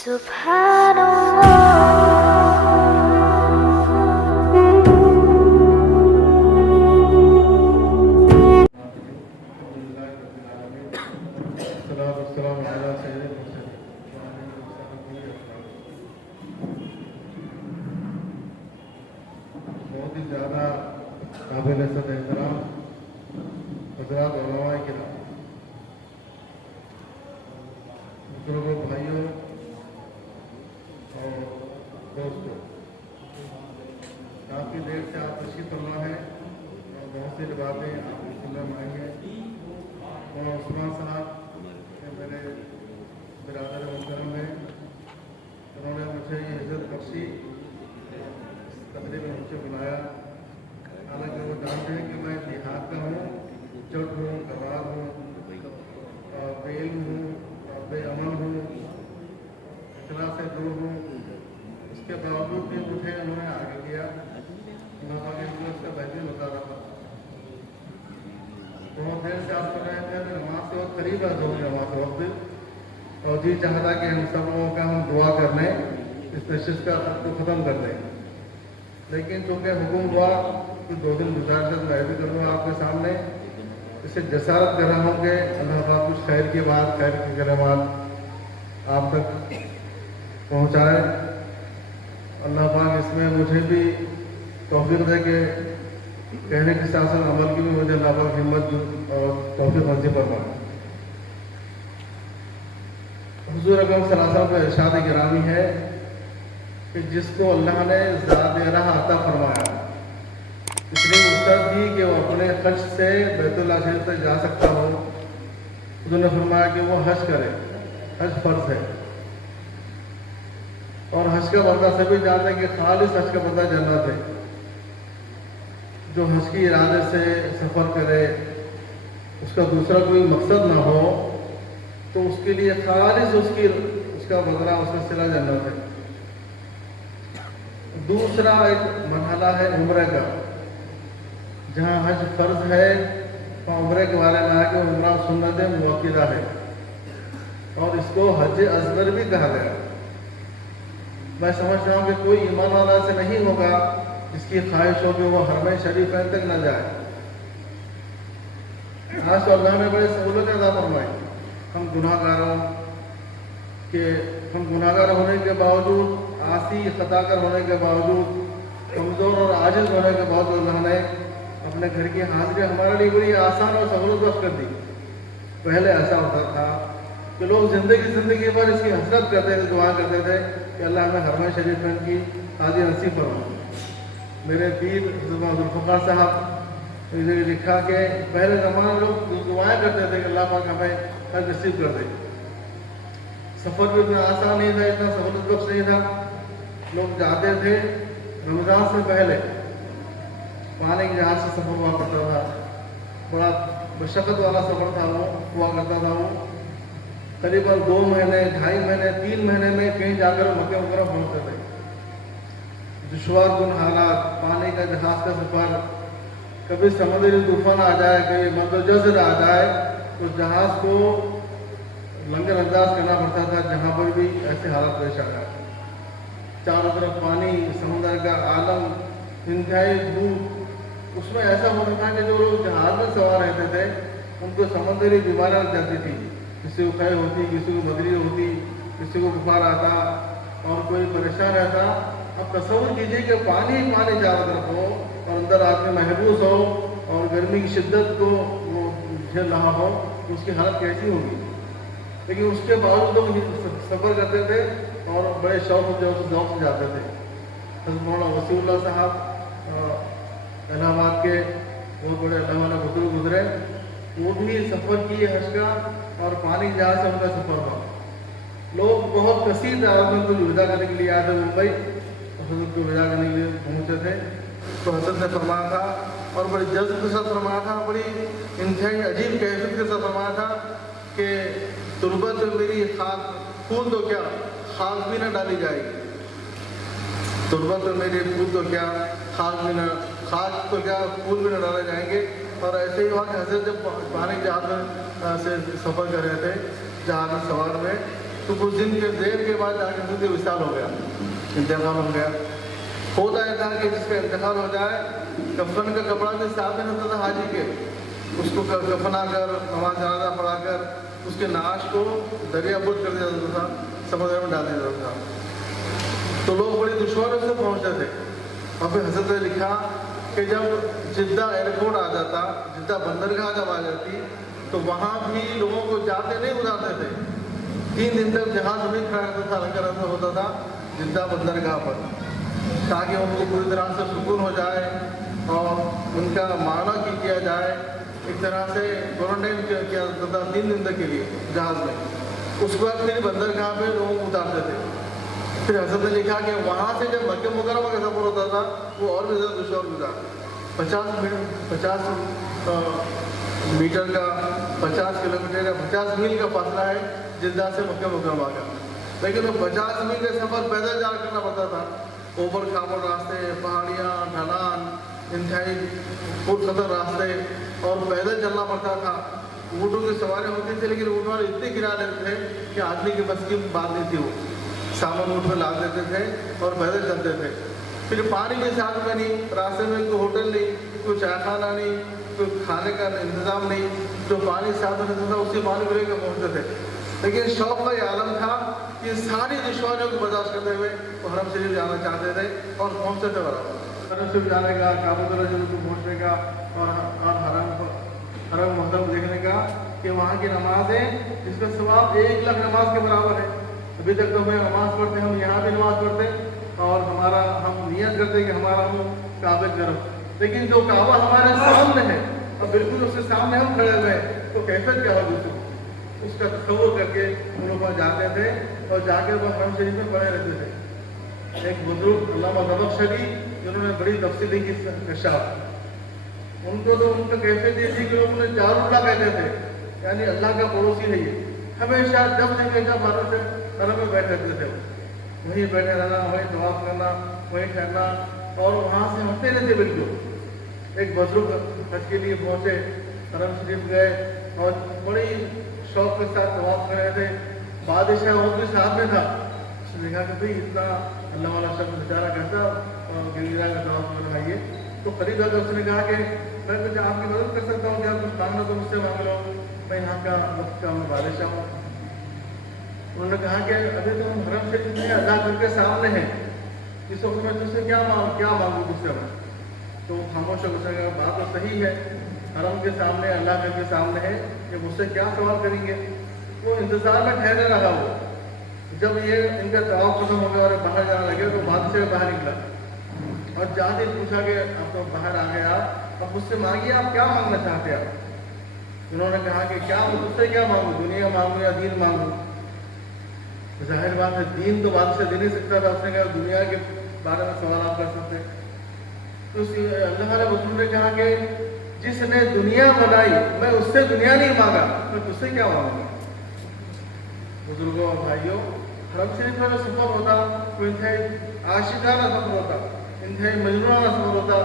बहुत ही ज़्यादा काबिल एहतराम हज़रात उलमा किराम, बुजुर्गों, भाइयों और दोस्तों, काफ़ी देर से आप तशरीफ़ फरमा है और बहुत सी बातें आपकी सुनने में आई हैं। और उस्मान साहब मेरे बिरादर मोहतरम हैं, उन्होंने मुझे ये इज़्ज़त बख्शी, तकरीब में मुझे बुलाया। हालांकि वो जानते हैं कि मैं देहात का हूँ, जट हूँ, गवार हूँ, बेइल्म हूँ, बेअमल हूँ, इतना से दूर हूँ। इसके बावजूद भी मुझे उन्होंने आगे किया। उसका बेहतरीन बता रहा था। बहुत देर से आप सुन रहे थे, नमाज से वक्त करीब है, दो नमाज वक्त, और जी चाहता कि हम सब लोगों का हम दुआ कर लें, इस नशिश का को ख़त्म कर दें। लेकिन चूँकि हुक्म हुआ कि 2 दिन गुजारिश मैं भी करूँगा आपके सामने, इससे जसारत कर रहा हूँ कि अल्लाह पाक कुछ खैर की बात, खैर की कलमात आप तक पहुँचाए। अल्लाह पाक इसमें मुझे भी तौफीक दे के कहने के साथ साथ अमल की भी मुझे अल्लाह पाक हिम्मत और तौफीक नसीब फरमाए। हुज़ूर अकरम सल्लल्लाहु अलैहि वसल्लम का इरशाद गिरामी है कि जिसको अल्लाह ने ज़्यादा राह अता फरमाया, इतनी वसअत दी कि वो अपने खर्च से बैतुल्लाह शरीफ तक जा सकता हो, उन्होंने फरमाया कि वो हज करे। हज फ़र्ज़ है और हज का बंदा सभी जानते हैं कि खालिस हज का बंदा जन्नत है। जो हज की इरादे से सफ़र करे, उसका दूसरा कोई मकसद ना हो, तो उसके लिए खालिस उसका बदला, उसका सिला जन्नत है। दूसरा एक मरहला है उम्र का, जहाँ हज फ़र्ज़ है तो उम्र के बारे में आके उम्र सुन्नत मुअक्किदा है और इसको हज असगर भी कहा गया। मैं समझता हूँ कि कोई ईमान वाला से नहीं होगा जिसकी ख्वाहिश हो कि वो हरम शरीफैन तक न जाए। आज तो अल्लाह ने बड़े सहूलत अदा फरमाई। हम गुनाहगार होने के बावजूद, आसी खताकर होने के बावजूद, कमज़ोर और आजिज़ होने के बावजूद अल्लाह ने अपने घर की हाजिरी हमारे लिए बड़ी आसान और सहूलत बख्श कर दी। पहले ऐसा होता था कि लोग ज़िंदगी भर इसकी हसरत करते थे, दुआ करते थे कि अल्लाह हमें हरम शरीफ की हाजिरी नसीब फरमाए। मेरे पीर जुल्फ़िकार साहब ने लिखा कि पहले ज़माने लोग दुआएं करते थे कि अल्लाह पाक हमें हज नसीब कर दे। सफ़र भी इतना आसान नहीं था, इतना सहूलत बख्श नहीं था। लोग जाते थे, रमज़ान से पहले पानी के जहाज़ से सफ़र हुआ करता था, बड़ा मशक्क़त वाला सफ़र था वो हुआ करता था। वो करीबन 2 महीने, 2.5 महीने, 3 महीने में कहीं जाकर मक्का मुकर्रम पहुँचते थे। दुश्वार गुन हालात, पानी का जहाज़ का सफ़र, कभी समुद्री तूफान आ जाए, कभी मद्दोजज़र आ जाए, तो जहाज़ को लंगर अंदाज करना पड़ता था। जहाँ पर भी ऐसे हालात पेश आ जाए, चारों तरफ पानी, समुद्र का आलम, इंतहाई धूप, उसमें ऐसा होता था कि जो लोग जहाज़ में सवार रहते थे उनको समुद्री बीमारियाँ लग जाती थी। किसी को खै होती, किसी को बदली होती, किसी को बुखार आता और कोई परेशान रहता। अब तसव्वुर कीजिए कि पानी चारों तरफ हो और अंदर आदमी महबूस हो और गर्मी की शिद्दत को वो झेल रहा हो, तो उसकी हालत कैसी होगी। लेकिन उसके बावजूद लोग सफ़र करते थे और बड़े शौक़ से जाते थे। हज़रत मौलाना वसीउल्लाह साहब इलाहाबाद के बहुत बड़े अल्लाह वाला बुजुर्ग गुजरे, वो भी सफ़र किए हज का और पानी जहाज से उनका सफ़र हुआ। लोग बहुत कसीर तादाद में उनको विदा करने के लिए आए थे मुंबई, और हज़रत को विदा करने के लिए पहुँचे थे। तो हज़रत ने फरमाया था और बड़ी जज्ब के साथ फरमाया था, बड़ी इंतहाई अजीब कैफियत के साथ फरमाया था कि तुरबत में मेरी खाक फूल तो क्या, खाक भी न डाली जाएगी। तुरबत में मेरे फूल तो क्या, खाक तो क्या, फूल भी न डाले जाएंगे। और ऐसे ही हुआ कि हज़रत जब पानी जहाज़ से सफ़र कर रहे थे, जहाज़ में सवार में, तो कुछ दिन के देर के बाद बाद जाके खुद विशाल हो गया, इंतकाल हो गया। होता है था कि जिसका इंतकाल हो जाए कफन का कपड़ा भी साफ नहीं होता था हाजी के, उसको कफना कर नमाज जनाजा पढ़ा कर उसके नाश को दरिया बुर्द कर दिया जाता था, समुद्र में डाल दिया जाता था। तो लोग बड़ी दुश्वारों से पहुँचते थे। और फिर हज़रत ने लिखा कि जब जिद्दा एयरपोर्ट आ जाता, जिद्दा बंदरगाह जब आ जाती तो वहाँ भी लोगों को जाते नहीं उतारते थे। 3 दिन तक जहाज नहीं खड़ा रहता था, लंगर होता था जिद्दा बंदरगाह पर, ताकि उनको पूरी तरह से सुकून हो जाए और उनका माना किया जाए। एक तरह से क्वारंटाइन किया जाता था 3 दिन तक के लिए जहाज में। उसके बाद फिर बंदरगाह पे लोगों को उतारते थे। फिर हज़रत ने लिखा कि वहाँ से जब मक्के मुकर्रमा का सफ़र होता था वो और भी ज़्यादा दुश्वार गुज़ार, 50 मीटर का 50 किलोमीटर या 50 मील का फासला है जिद्दा से मक्के मुकर्रमा का, लेकिन वो 50 मील का सफ़र पैदल जा करना पड़ता था। ऊबड़ खाबड़ रास्ते, पहाड़ियाँ, ढलान, इंतहाई पुरखतर रास्ते और पैदल चलना पड़ता था। ऊँटों की सवारी होती थी लेकिन ऊँट वाले इतने गिरा लेते थे कि आदमी की बस की बात नहीं थी। वो सामान ऊँट पर लाद देते थे और पैदल चलते थे। फिर पानी भी साथ में नहीं, रास्ते में कोई होटल नहीं, कोई चाय खाना नहीं, कोई खाने का इंतज़ाम नहीं, जो पानी साथ में रहता था उसी पानी को लेकर पहुँचते थे। लेकिन शौक़ का ये आलम था कि सारी दुश्वारियों को बर्दाश्त करते हुए वो हरम शरीफ जाना चाहते थे और पहुँचते थे बराबर। हरम शरीफ जाने का, काबा शरीफ को पहुँचने का और हरम मोहतरम देखने का कि वहाँ की नमाज़ें जिसका सवाब 1 लाख नमाज के बराबर है। अभी तक तो हम नमाज़ पढ़ते, हम यहाँ भी नमाज़ पढ़ते और हम नियत करते कि हमारा हम काबे की तरफ, लेकिन जो काबा हमारे सामने है और बिल्कुल उसके सामने हम खड़े हुए हैं तो कैफियत क्या होगी उसका तस्वुर करके उन लोग जाते थे और जाकर वो हरम शरीफ में पड़े रहते थे। एक बुजुर्ग अल्लामा ज़मख़शरी जिन्होंने बड़ी तफसील की कशाफ, उनको तो उनका कैफियत ये थी कि लोग उन्हें जारुल्लाह कहते थे, यानी अल्लाह का पड़ोसी है ये। हमेशा जब देखे जब हरम में बैठे रहते थे, वहीं बैठे रहना, वहीं तवाफ करना, वहीं ठहरना और वहाँ से हटते रहते बिल्कुल। एक बुजुर्ग हज के लिए पहुँचे, हरम शरीफ गए और बड़ी शौक़ के साथ तवाफ कर रहे थे। बादशाह वो भी साथ में था। उसने देखा कि भाई इतना अल्लाह वाला शख्स बेचारा कैसा और गिरिजा का तवाफ करवाइए। तो करीब आकर उसने कहा कि मैं कुछ आपकी मदद कर सकता हूँ, क्या कुछ मांगना तो मुझसे मांग लो, मैं यहाँ का वक्त का बादशाह हूँ। उन्होंने कहा कि अभी तो हम हरम शरीफ में अल्लाह के सामने हैं, इस वक्त मैं तुझसे क्या मांगू तुझसे मैं। तो खामोश होकर कहा बात तो सही है, हरम के सामने अल्लाह के सामने है, ये मुझसे क्या सवाल करेंगे। वो इंतज़ार में ठहरे रहा। वो जब ये इनका तवाफ खत्म हो गया और बाहर जाने लगे तो बादशाह बाहर निकला और जाते पूछा कि आप तो बाहर आ गए, आप मुझसे मांगिए, आप क्या मांगना चाहते हैं। उन्होंने कहा कि क्या मुझसे क्या मांगू, दुनिया मांगू या दीन मांगू। जाहिर बात है दीन तो बादशाह दे नहीं सकता था, उसने कहा दुनिया के बारे में सवाल आप कर सकते हैं। तो अल्लाह वाले बुजुर्ग ने कहा कि जिसने दुनिया बनाई मैं उससे दुनिया नहीं मांगा, मैं तुझसे क्या मांगूंगा। बुजुर्गों और भाइयों, हरम शरीफ का जो सफ़र होता वो इंतहाई आशिकाना सफ़र होता, इंतहाई मजनूनाना सफ़र होता।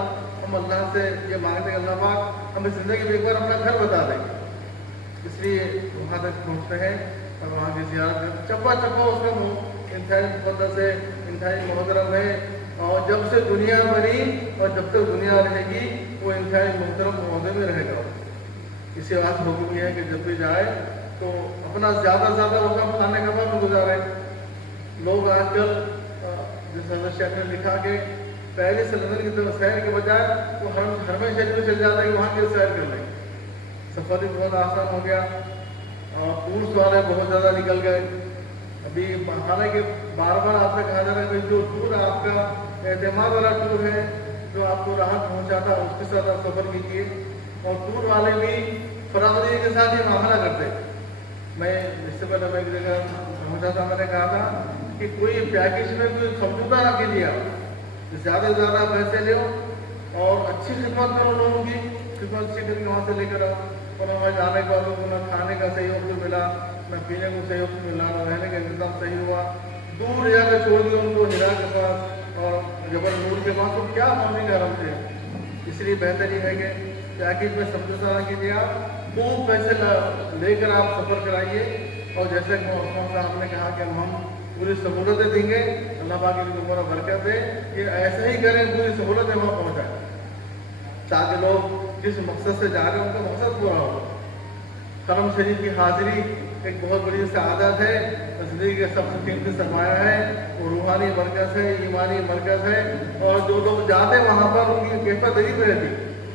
हम अल्लाह से ये मांगते हैं अल्लाह पाक हमें ज़िंदगी में एक बार अपना घर बता दें, इसलिए वहाँ तक पहुँचते हैं और वहाँ की ज़ियारत चप्पा चप्पा उसका इंतहाई मुक़द्दस है, इंतहाई मोहतरम है। और जब से दुनिया बनी और जब तक दुनिया रहेगी वो इंतहाई मोहतरम मौके में रहेगा। इसी बात हुक्म है कि जब भी जाए तो अपना ज़्यादा से ज़्यादा वक्त खाने का वक्त गुजारे। लोग आजकल जिस शेख ने लिखा कि पहले से लंदन की तरफ सैर के बजाय वो हरम शरीफ में चल जाता है कि वहाँ की सैर कर लें। सफ़र भी बहुत आसान हो गया और टूर्स वाले बहुत ज़्यादा निकल गए। अभी हालांकि बार बार आपसे कहा जा रहा है कि जो टूर आपका एतमाद वाला टूर है जो आपको राहत पहुँचाता है उसके साथ आप सफ़र कीजिए। और टूर वाले भी फरागदी के साथ ये मामला करते। मैं इससे पहले मैं एक जगह पहुँचा था, मैंने कहा था कि कोई पैकेज में कोई समझौता ना कीजिए, आप ज़्यादा से ज़्यादा पैसे लो और अच्छी खिदमत करो, लोगों की खिदमत अच्छी करके वहाँ से लेकर आओ। और हमें जाने के बाद न खाने का सहयोग भी मिला, न पीने को सहयोग मिला, न रहने का इंतजाम सही हुआ। दूर जाकर छोड़ दिया उनको हिरा के पास और जबल नूर के पास, तो क्या मांगेंगे हरम से। इसलिए बेहतर ये है कि पैकेज में समझौता ना कीजिए, आप खूब पैसे लेकर आप सफ़र कराइए। और जैसे कि आपने कहा कि हम पूरी सहूलतें देंगे। अल्लाह पाक इनकी उम्र में बरकत दे, ये ऐसा ही करें, पूरी सहूलतें वहाँ पहुँचाएँ ताकि लोग जिस मकसद से जा रहे हैं उनका मकसद पूरा हो। करम शरीफ की हाजिरी एक बहुत बड़ी सआदत है, ज़िंदगी का सबसे कीमती सरमाया है, वो रूहानी मरकज़ है, ईमानी मरकज़ है। और जो लोग जाते वहाँ पर उनकी कैफियत यही पे रहती,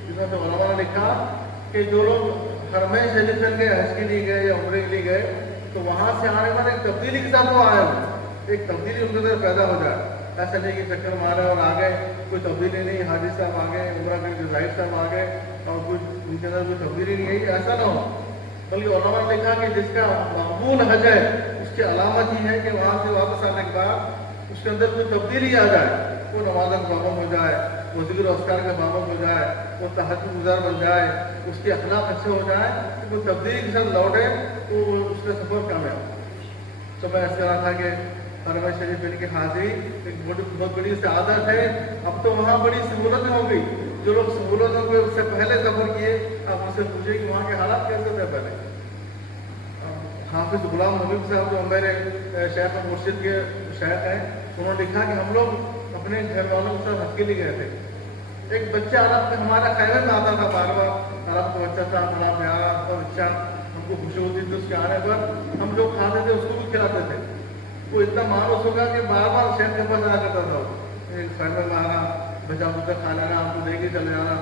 जिसमें तो उलमा ने लिखा कि जो लोग हरमैन शरीफ चल गए, हज के लिए गए या उम्रे के लिए गए, तो वहाँ से आने पर एक तब्दीली के साथ वो आए, एक तब्दीली उनके अंदर पैदा हो जाए। ऐसा नहीं कि चक्कर मारे और आ गए, कोई तब्दीली नहीं, हाजी साहब आ गए, उम्रा के जाहिर साहब आ गए और कुछ उनके अंदर कोई तब्दीली नहीं है, ऐसा ना हो। बल्कि उलमा ने लिखा कि जिसका मकबूल हज है उसकी अलामत ही है कि वहाँ से वापस आने के बाद उसके अंदर कोई तब्दीली आ जाए, वो नमाज का पाबंद हो जाए, वो ज़िक्र अस्कार का पाबंद हो जाए, वो तहज्जुद गुज़ार बन जाए, उसके अखलाक अच्छे हो जाए, तो वो तब्दीली के साथ लौटे तो उसका सफ़र कामयाब। तो मैं ऐसे रहा था कि हरमैन शरीफ इनकी हाजिरी एक बहुत बड़ी सआदत है। अब तो वहाँ बड़ी सहूलतें हो गई, जो लोग सहूलतों के उससे पहले सफ़र किए, आप उनसे पूछे कि वहाँ के हालात कैसे थे पहले। हाफिज़ गुलाम नबी साहब जो मेरे शेख और मुर्शिद के शेख हैं, उन्होंने लिखा कि हम लोग अपने घर वालों के साथ हज के लिए गए थे। एक बच्चा अरब में हमारा खैर में आता था, बार बार अरब का बच्चा था, बड़ा प्यारा और अच्छा, हमको खुशी होती थी उसके आने पर, हम जो खाते थे उसको भी खिलाते थे। वो इतना मानूस होगा कि बार बार शेख के पास आया करता था, खैर में आना, बचा बुचा खा लेना, हमको दे के चले जाना।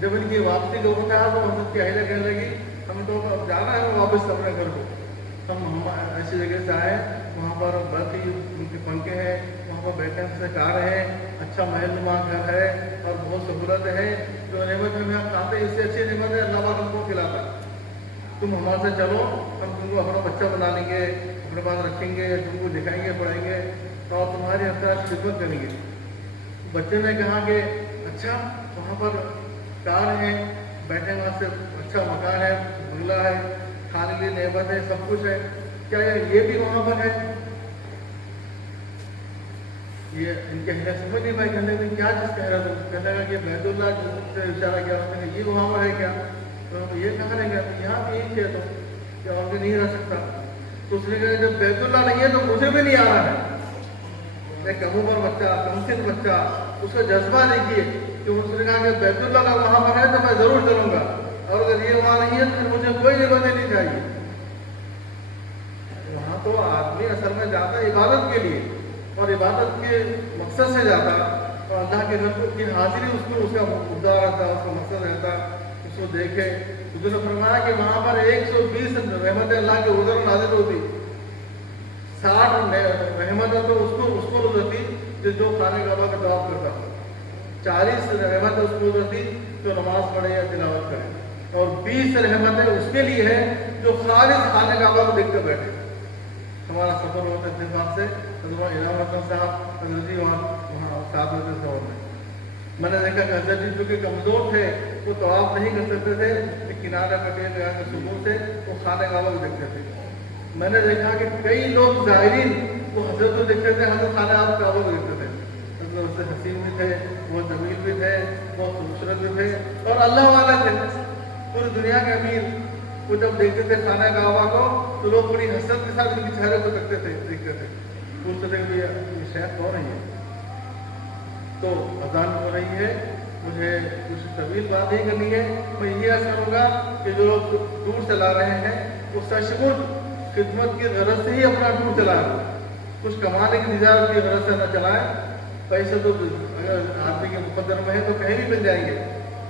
जब इनकी वापसी का उठा तो हम सबकी अहलिया कहने लगी हम तो जाना है वापस अपने घर को। हम ऐसी जगह से आए, वहाँ पर बल्कि उनके पंखे हैं, वहाँ पर बैठने से कार है, अच्छा महलनुमा घर है और बहुत सहूलत है। जो नेमत हम यहाँ खाते हैं इससे अच्छी नेमत है, अल्लाह पाक हमको खिलाता। तुम हमारे से चलो, हम तुमको अपना बच्चा बना लेंगे, अपने पास रखेंगे, तुमको दिखाएंगे, पढ़ाएंगे और तुम्हारी हर तरह से खिदमत करेंगे। बच्चे ने कहा कि अच्छा वहाँ पर कार है, बैठने वास्ते अच्छा मकान है, बंगला है, खाने के लिए नेमत है, सब कुछ है, क्या ये भी वहाँ पर है? ये इनके हिला समझ नहीं पाए, कहने लगे क्या चीज़ कह रहा था? कहने लगा कि बैतुल्लाह से इशारा किया, उसने ये वहाँ पर है क्या? तो ये कहाँ रहेगा? यहाँ पे यही है, तो क्या और भी नहीं रह सकता? तो उसने कहा जब बैतुल्लाह नहीं है तो मुझे भी नहीं आना है। एक कम उम्र बच्चा, कमसिन बच्चा, उसका जज्बा देखिए कि उसने कहा कि बैतुल्लाह का वहाँ पर है तो मैं ज़रूर चलूँगा, और अगर ये वहाँ नहीं है तो फिर मुझे कोई जगह नहीं चाहिए। वहाँ तो आदमी असल में जाता है इबादत के लिए, और इबादत के मकसद से जाता, और अल्लाह के घर की हाजिरी उसको उसका मुद्दा रहता, उसका मकसद रहता, उसको देखे। उसने फरमाया कि वहाँ पर 120 रहमत अल्लाह के उधर नाजिल होती, 60 रहमत तो उसको होती जो खाने काबा का तवाफ करता, 40 रहमत उसको होती जो नमाज पढ़े या तिलावत करे, और 20 रहमतें उसके लिए है जो खालिद खाने काबा को देखकर बैठे। हमारा सफर होता है इत्तेफाक से इनाम साहब हजरत जी वहाँ साथ होते सफर में। मैंने देखा कि हजरत जी चूँकि कमज़ोर थे वो तवाफ नहीं कर सकते थे, किनारे पर टेक लगा के सुकून से वो खाने काबा को देखते थे। मैंने देखा कि कई लोग ज़ाहिरीन वो हजरत को देखते थे, हजरत खाने काबा को देखते थे। मतलब उससे हसीन भी थे, बहुत जमील भी थे, बहुत खूबसूरत भी थे और अल्लाह वाला थे, पूरी दुनिया के अमीर। वो जब देखते थे खाना काबा को तो लोग बड़ी हसरत के साथ उनके चेहरे को देखते थे, पूछते थे कि ये शेख कौन है? तो अजान हो रही है, मुझे कुछ तवील बात नहीं करनी है, मैं ये ऐसा करूँगा कि जो लोग टूर चला रहे हैं वो सशगुल खिदमत की गरज से ही अपना टूर चलाएं, कुछ कमाने की निजात की गरज से न चलाएं। पैसे तो अगर आदमी के मुकद्दर में है तो कहीं भी मिल जाएंगे,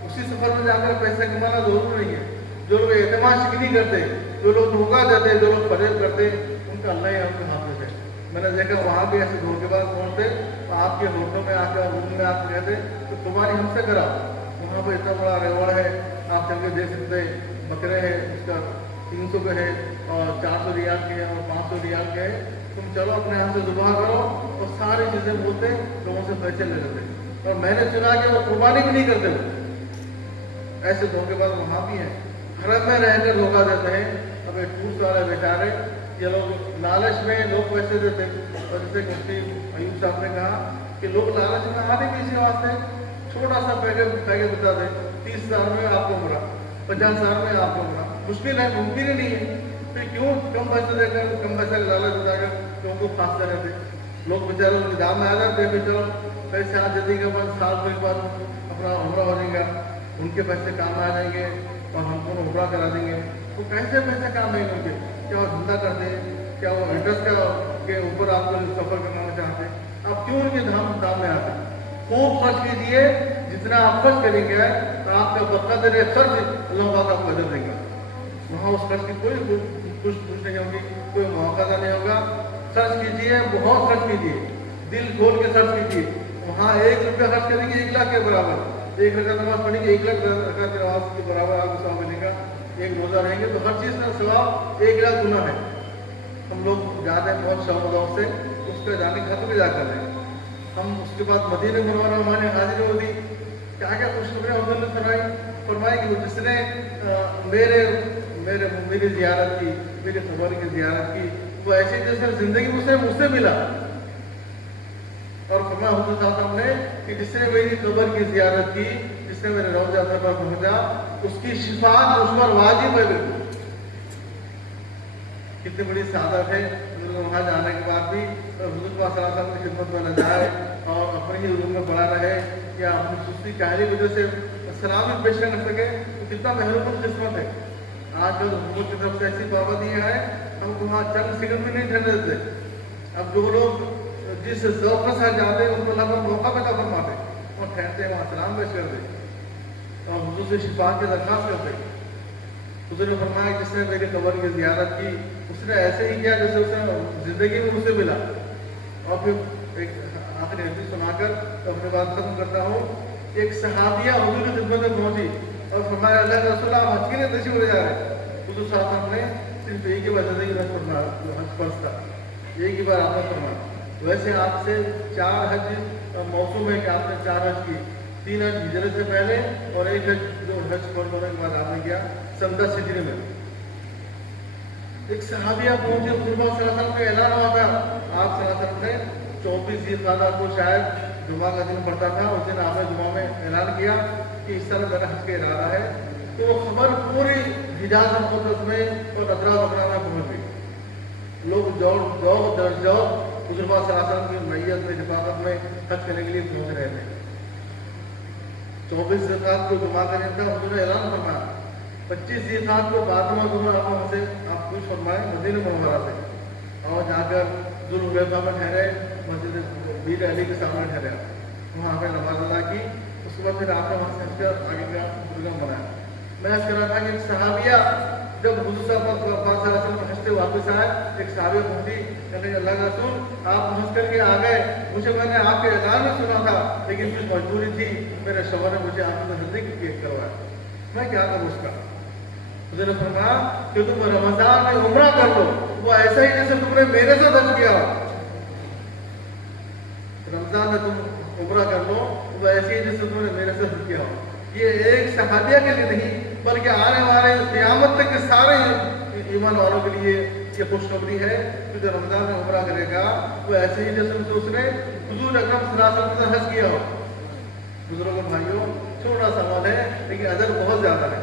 उसी सफर में जाकर पैसे कमाना जरूर नहीं है। जो लोग एतमाद शिकनी करते, जो लोग धोखा देते, जो लोग फरेब करते, उनका अल्लाह ही हमके हाथ है। मैंने देखा वहाँ भी ऐसे धोखेबाज पहुँचते तो आपके होटलों में आकर रूम में आकर कहते तो तुम्हारी हमसे कराओ, वहाँ पर इतना बड़ा रेवड़ है, आप चल के देख सकते, बकरे हैं उसका 300 के है और 400 रियाल के है और 500 रियाल के है, तुम चलो अपने यहाँ से दुबा करो, और सारी चीज़ें बोलते लोगों से पैसे ले लेते। और मैंने सुना कि वो कुर्बानी भी नहीं करते, ऐसे धोखेबाज वहाँ भी हैं, हरम में रहकर धोखा देते हैं। अब एक टूर्स वाले बेचारे ये लोग लालच में लोग पैसे देते, और जैसे मुफ्ती अयूब साहब ने कहा कि लोग लालच में आने की इसी वास्ते छोटा सा पैकेट बता दें, 30,000 में आपको उमरा, 50,000 में आपको उमरा, मुश्किल है, मुमकिन ही नहीं है। फिर क्यों कम पैसे देकर, कम पैसे का लालच बताकर क्यों को फांसते रहते? लोग बेचारे उनके दाम में आ जाते हैं, चलो पैसे आज जल्दी के बाद साल भर के बाद अपना उम्रा हो जाएगा, उनके पैसे काम आ जाएंगे और हमको उम्रा करा देंगे। तो कैसे पैसे काम आएंगे उनके? क्या वो धंधा करते हैं? क्या वो इंटरेस्ट के ऊपर आपको सफर करना चाहते हैं? आप क्यों उनके दाम में आते हैं? खूब खर्च कीजिए, जितना आप खर्च करेंगे तो आपका बकदर खर्च अल्लाह पाक आपको अजर देंगे। वहाँ उस खर्च की कोई कुछ नहीं होगी, कोई मौका नहीं होगा। खर्च कीजिए, बहुत खर्च कीजिए, दिल खोल के खर्च कीजिए। वहाँ 1 रुपया खर्च करेंगे 1 लाख के बराबर, 1 रकात नमाज पढ़ेंगे 1 लाख रकात नमाज के बराबर आपको सवाब मिलेगा। 1 रोजा रहेंगे तो हर चीज़ का सवाब 1 लाख गुना है। हम लोग जाते हैं बहुत शौक से, उसका जाने खत्म जा कर रहे हैं हम। उसके बाद मदीने मुनव्वरा हमारे हाजिर हो दी, क्या क्या खुशखबरियाँ उन्होंने फरमाई कि जिसने मेरी ज़ियारत की, मेरी कब्र की ज़ियारत की, वो ऐसे जैसे जिंदगी मुझसे मिला। और फरमाया हुजूर साहब ने कि जिसने मेरी कब्र की ज़ियारत की, जिसने मेरे रौज़ा पर पहुंचा, उसकी शिफाअत उस पर वाजिब है। बिल्कुल कितनी बड़ी सादत है। वहाँ जाने के बाद भी हुजूर पाक सल्लल्लाहु अलैहि वसल्लम की खिदमत में न जाए और अपने ही रूम में पड़ा रहे या अपनी सुस्ती काहली वजह से सलाम भी पेश कर सके, तो कितना महरूम किस्मत है। आज जो हुकूमत की तरफ से ऐसी पाबंदियाँ हैं, हमको वहाँ चंद सेकंड भी नहीं ठहरने देते। अब जो लोग जिस ज़ौक़ के साथ जाते हैं उनको लगभग मौका पैदा फरमाते और ठहरते हैं, वहाँ सलाम पेश कर दे और हुजूर से शिफा की दरख्वास्त करते। हुजूर ने फरमाया जिसने मेरी कब्र की ज़ियारत की, उसने ऐसे ही किया जैसे उसने ज़िंदगी में मुझसे मिला। और फिर एक आखिरी हदीस सुनाकर तो अपनी बात खत्म करता हूँ। एक सहाबिया हुजूर की खिदमत में पहुंची और फरमाया अल्लाह के रसूल, आप हज के लिए तशरीफ ले जा रहे हैं? हुजूर साहब ने सिर्फ एक ही बार ज़िंदगी में हज फर्ज था, एक ही बार आपने फरमाया। वैसे आपसे 4 हज मौसूम है कि आपने 4 हज की, 3 हज हिजरत से पहले और 1 हज जो हज फर्ज होने के बाद आपने किया सन 10 हिजरी में। एक सहाबिया पहुंचे, हुजूर पाक सल्लल्लाहु अलैहि वसल्लम का ऐलान हुआ था। आप सल्लल्लाहु अलैहि वसल्लम ने 24 ज़ीक़ादा को शायद जुमा का दिन पड़ता था, उस दिन आपने जुमा में ऐलान किया कि इस तरह मेरा हज का इरादा है। तो वो खबर पूरी हिजाज मुक़द्दस में और अतराफ में पहुँच गई। लोग दौड़ हुजूर पाक सल्लल्लाहु अलैहि वसल्लम की मैयत में, हिफाजत में हज करने के लिए पहुँच रहे थे। 24 ज़ीक़ात को जुमा का दिन था, हुजूर ने ऐलान फरमाया। 25 ज़ीक़ात को बाद में हुजूर ने आप कुछ फरमाए मदीने मुनव्वरा से और जाकर ज़ुल्हुलैफ़ा में ठहरे, मस्जिद बीर अली के सामने ठहरे, वहाँ पे नमाज अदा की। उसके बाद फिर आपने वहाँ से हज कर आगे का प्रोग्राम बनाया। मैं हज कर रहा था कि एक सहाबिया जब हुजूर साहब सल्लल्लाहु अलैहि वसल्लम हज से वापस आए, एक सहाबिया पहुंची, कहने अल्लाह के रसूल आप हज करके आ गए, मुझे मैंने आपके ऐलान में सुना था लेकिन कुछ मजबूरी थी, मेरे शौहर ने मुझे आपको ज़िंदगी करवाया, मैं क्या करूँ उसका? उसने फरमाया कि तुम रमजान में उम्रा कर लो, वो ऐसा ही जैसे तुमने मेरे साथ हज किया। रमजान में तुम उम्रा कर लो, वो ऐसे ही जैसे तुमने मेरे साथ हज किया। ये एक सहाबिया के लिए नहीं बल्कि आने वाले क़यामत तक के सारे ईमान वालों के लिए ये खुशखबरी है कि जो रमजान में उम्रा करेगा वो ऐसे ही जैसे उसने हुजूर अकरम सल्लल्लाहु अलैहि वसल्लम के साथ हज किया हो। बुजुर्गों भाइयों, छोटा सवाल है लेकिन अजर बहुत ज़्यादा है।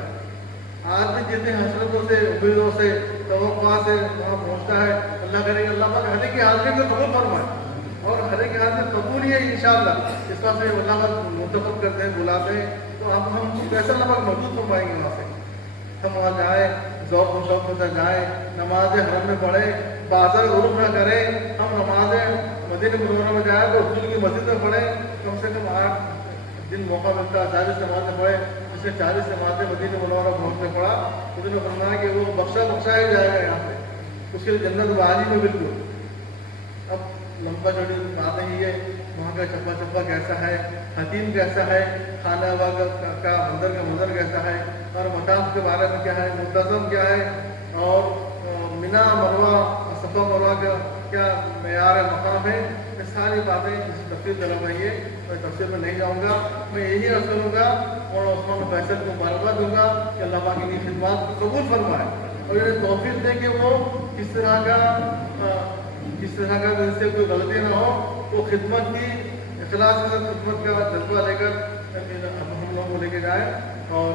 आदमी जितने हसरतों से, उम्मीदों से, तवक्कुआ से वहाँ पहुँचता है, अल्लाह करेगा अल्लाह पाक हर एक की हाज़िरी को कबूल फरमाए और हर एक की हाज़िरी कबूल ही है इंशाअल्लाह। इस बात से अल्लाह पाक मुंतखब करते हैं, बुलाते हैं, तो अब हम कैसे अल्लाह पाक मौजूद हो पाएंगे वहाँ से? हम वहाँ जाएँ, ज़ौक़ व शौक़ के साथ जाएँ, नमाज़ें हरम में पढ़ें, बाज़ार गुरूफ ना करें। हम नमाज़ें मदीने मुनव्वरा में जाएँ तो हुजूर की मस्जिद में पढ़ें, कम से कम 8 दिन मौका मिलता है 40 नमाज़ें पढ़ें। जिसने 40 नमाज़ें मदीने मुनव्वरा पहुँचने पड़ा, उसने फरमाया कि वो बख्शा ही जाएगा यहाँ पे, उसके लिए जन्नत वाजिब है बिल्कुल। अब लंबा चौड़ी बात नहीं है, वहाँ का चप्पा कैसा है, हतीम कैसा है, खाना का मंजर कैसा है, और मताफ के बारे में क्या है, मुंतज़म क्या है, और मिना मरवा सफ़ा मरवा का क्या मेयार मकाम है। ये सारी बातें इस तफसीर तरफ है, ये मैं तफसीर में नहीं जाऊँगा। मैं यही अर्ज़ करूँगा और उस्मान फैसल को मुबारकबाद दूँगा कि अल्लाह पाक की खिदमत को कबूल फरमाए और ये तौफीक दे कि वो किस तरह का जिससे कोई गलती ना हो, वो खिदमत की इखलास के साथ खिदमत का जज्बा लेकर हम लोग को लेके जाए। और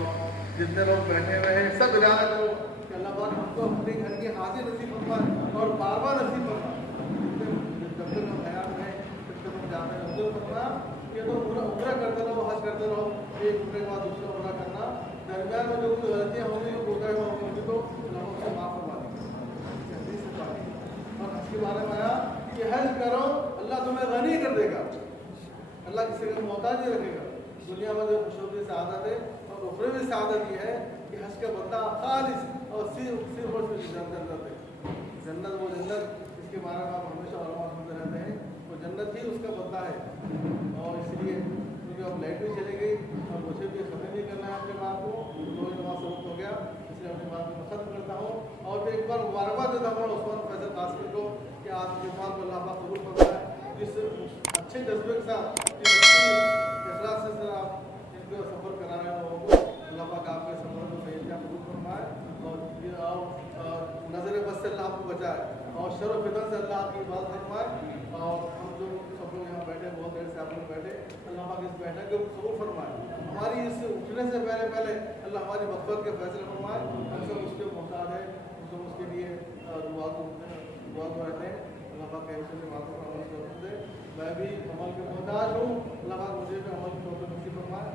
जितने लोग बैठे हुए हैं सब इजाज़त को कि अल्लाह पाक हमको अपने घर की हाजिर नसीब फरमाए और बार बार नसीब फरमाए। जब तक हम हयात हैं तब तक हम जाते हैं उधर फरमा ये तो उम्रा करते रहो, हज करते रहो, एक उम्रे के बाद दूसरा उम्रा करना, दरमियान में जो कुछ गलतियाँ होंगी जो कोताही होंगी तो अल्लाह उससे माफ़ करवा देंगे। और हज के बारे में आया कि हज करो अल्लाह तुम्हें गनी कर देगा, अल्लाह किसी का मोहताज नहीं रखेगा। दुनिया में जो खुशबू सआदत है और उखरवी सआदत ये है कि हज का बंदा खालिस और सिर्फ और सिर्फ जन्नत है। जन्नत वो जन्नत जिसके बारे में आप हमेशा उलमा सुनते रहते हैं, वो जन्नत ही उसका बंदा है। और इसलिए क्योंकि अब लाइट भी चली गई और मुझे भी ख़त्म नहीं करना है अपने बात को, तो नमाज शुरू हो गया, इसलिए अपनी बात को ख़त्म करता हूँ। और फिर एक बार मुबारकबाद देता हूँ उस्मान फैसल कासिम को कि आज के बाद अल्लाह पाक कबूल फरमाए, जिस अच्छे जज्बे के साथ इखलास से आप इनको सफ़र करा रहे हैं लोगों को, अल्लाह पाक आपके सफ़र को सही कबूल फरमाए और नज़र बस से अल्लाह आपको बचाए और शर व फितन से अल्लाह आपकी इबादत फरमाए। और हम जो सब लोग यहाँ बैठे बहुत देर से आप लोग बैठे, अल्लाह पाक इस बैठक को कबूल फरमाए। हमारी इस उठने से पहले अल्लाह हमारी मग़फ़िरत के फैसले फरमाए। हम सब उसके मोहताज है, हम सब उसके लिए दुआ रहते हैं। अल्लाह पाक ऐसे बातों पर अमल कर दे। मैं भी अमल के मोहताज हूँ, अल्लाह पाक मुझे भी अमल की तौफ़ीक़ नसीब फरमाए।